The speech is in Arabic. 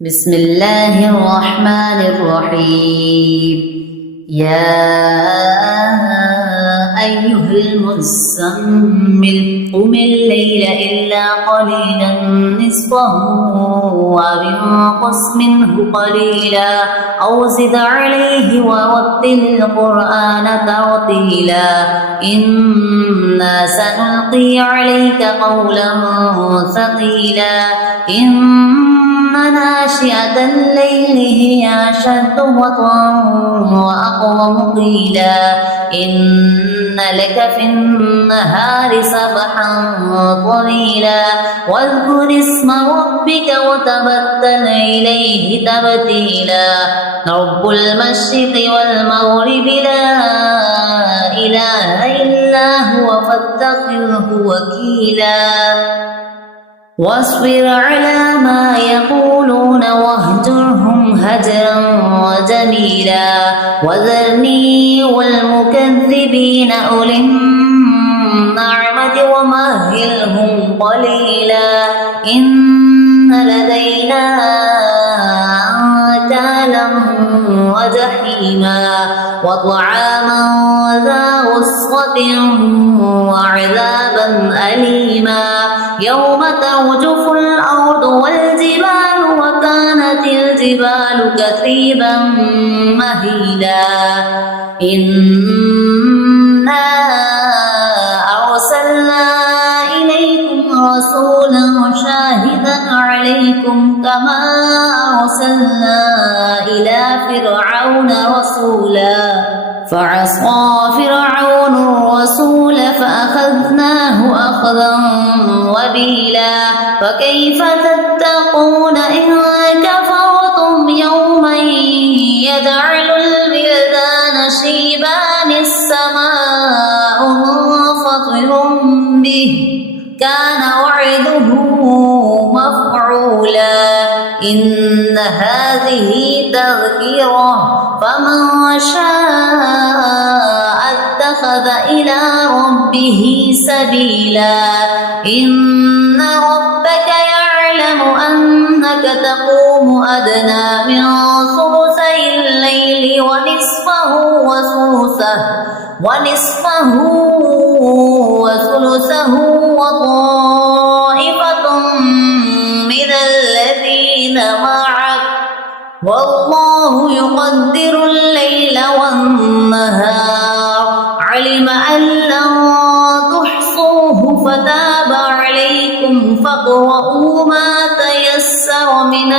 بسم الله الرحمن الرحيم. يا أيها المزمل قم الليل إلا قليلا نصفه أو انقص منه قليلا أو زد عليه ورتل القرآن ترتيلا إنا سنلقي عليك قولا ثقيلا ناشئة الليل هي أشد وطئا وأقوم قيلا إن لك في النهار سبحا طويلا واذكر اسم ربك وتبتل إليه تبتيلا رب المشرق والمغرب لا إله إلا هو فاتخذه وكيلا واصبر على ما يقولون واهجرهم هجرا جميلا وذرني والمكذبين أولي النعمة ومهلهم قليلا إن لدينا أنكالا وجحيما وطعاما ذا غصة وعذابا أليما يوم ترجف الأرض والجبال وكانت الجبال كثيبا مهيلا إنا أرسلنا إليكم رسولا شاهدا عليكم كما أرسلنا إلى فرعون رسولا فعصى فرعون الرسول فأخذناه أخذا وبيلا فكيف تتقون إن كفرتم يوما يجعل الولدان شيبان السماء منفطر به كان وعده مفعولا إن هذه تذكرة فمن شاء اتخذ إلى ربه سبيلا إن ربك يعلم أنك تقوم أدنى من ثلثي الليل ونصفه وثلثه وطائفة من الذين معك والله يقدر الليل والنهار علم أن لن تحصوه فتاب عليكم فاقرؤوا ما تيسر من